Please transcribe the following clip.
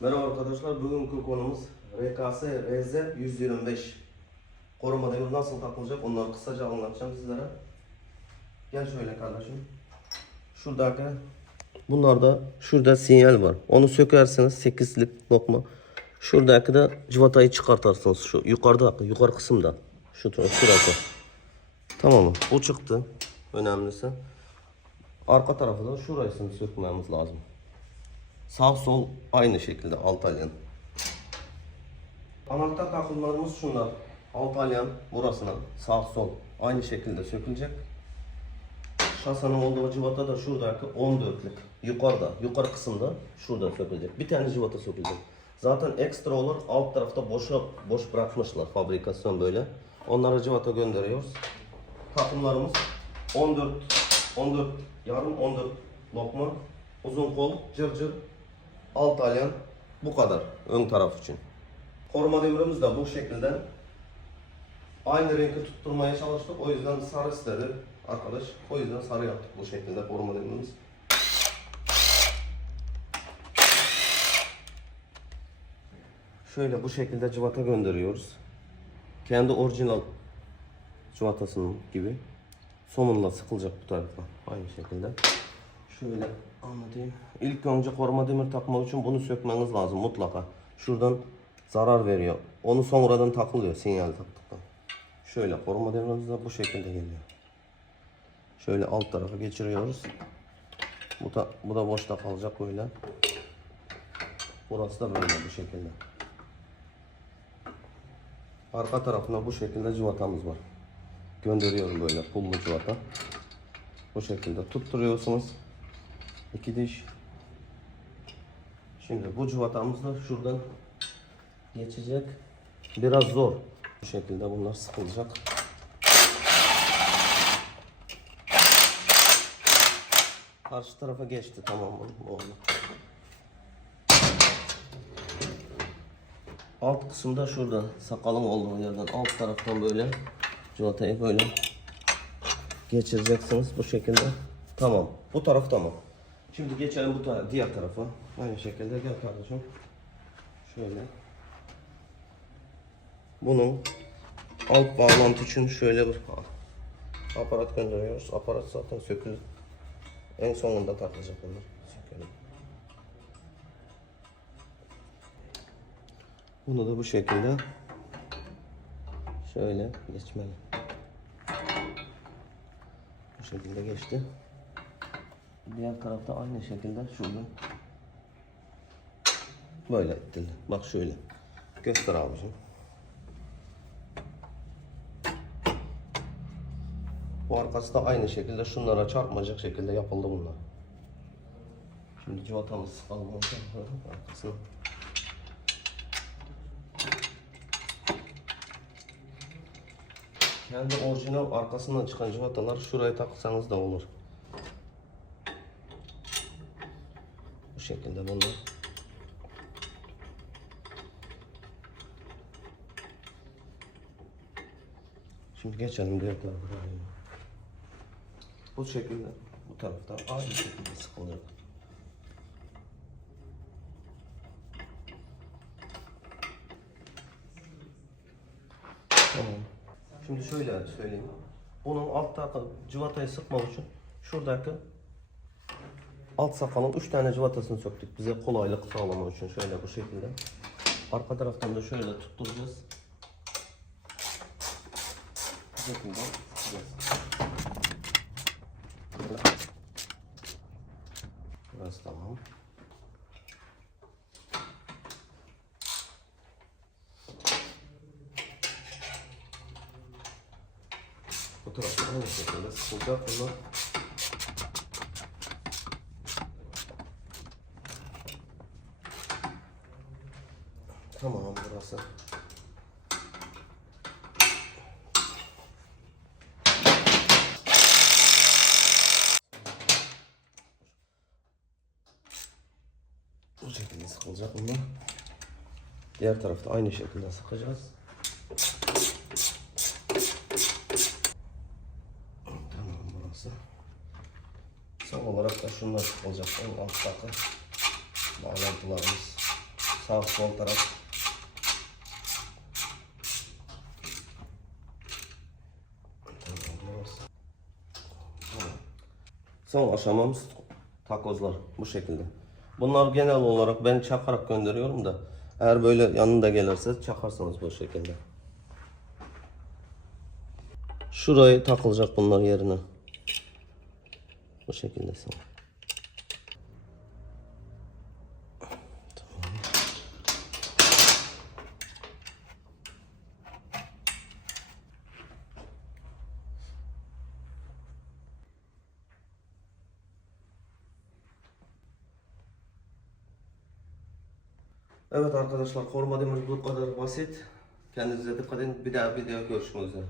Merhaba arkadaşlar. Bugünkü konumuz RKS RZ 125. Koruma demir nasıl takılacak onları kısaca anlatacağım sizlere. Gel şöyle kardeşim. Şuradaki bunlarda şurada sinyal var. Onu sökersiniz 8'lik lokma. Şuradaki de civatayı çıkartarsınız şu yukarıda yukarı kısımda. Şu şurası. Tamam mı? Bu çıktı. Önemlisi. Arka tarafı da şurasını sökmemiz lazım. Sağ sol aynı şekilde alt alyan. Anahtar takımlarımız şunlar. Alt alyan burasına sağ sol aynı şekilde sökülecek. Şasanın olduğu civata da şuradaki 14'lük yukarıda yukarı kısımda şurada sökülecek. Bir tane civata sökülecek. Zaten ekstra olur alt tarafta boşa boş bırakmışlar fabrikasyon böyle. Onlara civata gönderiyoruz. Takımlarımız 14 14 yarım 14 lokma uzun kol cır cır alt alyan bu kadar ön taraf için. Koruma demirimiz de bu şekilde. Aynı rengi tutturmaya çalıştık. O yüzden sarı istedi arkadaş. O yüzden sarı yaptık bu şekilde koruma demirimiz. Şöyle bu şekilde cıvata gönderiyoruz. Kendi orijinal cıvatasının gibi. Sonunda sıkılacak bu tarafa. Aynı şekilde. Şöyle anlatayım. İlk önce koruma demir takmak için bunu sökmeniz lazım mutlaka. Şuradan zarar veriyor. Onu sonradan takılıyor sinyal taktıktan. Şöyle koruma demirimiz de bu şekilde geliyor. Şöyle alt tarafa geçiriyoruz. Bu da, bu da boşta kalacak böyle. Burası da böyle bu şekilde. Arka tarafında bu şekilde cıvatamız var. Gönderiyorum böyle pullu cıvata. Bu şekilde tutturuyorsunuz. İki diş. Şimdi bu cıvatamız da şuradan geçecek. Biraz zor. Bu şekilde bunlar sıkılacak. Karşı tarafa geçti tamam mı? Oldu. Alt kısımda şurada sakalın olduğu yerden alt taraftan böyle civatayı böyle geçireceksiniz bu şekilde. Tamam. Bu taraf tamam. Şimdi geçelim bu diğer tarafa. Aynı şekilde gel kardeşim. Şöyle. Bunun alt bağlantı için şöyle bir aparat gönderiyoruz. Aparat zaten sökülü. En sonunda takılacak bunlar. Sökelim. Bunu da bu şekilde şöyle geçmeli. Bu şekilde geçti. Diğer tarafta aynı şekilde şurada. Böyle ittirdi. Bak şöyle. Göster abicim. Bu arkası da aynı şekilde şunlara çarpmayacak şekilde yapıldı bunlar. Şimdi civatamız sıkalım arkasına. Kendi orijinal arkasından çıkan civatalar şuraya taksanız da olur. Bu şekilde bunlar. Şimdi geçelim diğer tarafa. Bu şekilde bu tarafta aynı şekilde sıkılacak. Tamam. Şimdi şöyle söyleyeyim. Bunun alttaki civatayı sıkmak için şuradaki alt sakalın 3 tane civatasını söktük. Bize kolaylık sağlamak için şöyle bu şekilde. Arka taraftan da şöyle tutturacağız. Bu şekilde. Böyle. Burası tamam. Bu tarafta aynı şekilde sıkılacak bunlar. Tamam burası. Bu şekilde sıkılacak bunlar. Diğer tarafta aynı şekilde sıkacağız. Tamam burası. Son olarak da şunlar sıkılacak. En alttaki bağlantılarımız. Sağ sol taraf. Son aşamamız takozlar bu şekilde. Bunlar genel olarak ben çakarak gönderiyorum da eğer böyle yanında gelirse çakarsanız bu şekilde. Şuraya takılacak bunlar yerine. Bu şekilde son. Evet arkadaşlar koruma demir bu kadar basit. Kendinize dikkat edin. Bir daha video görüşmek üzere.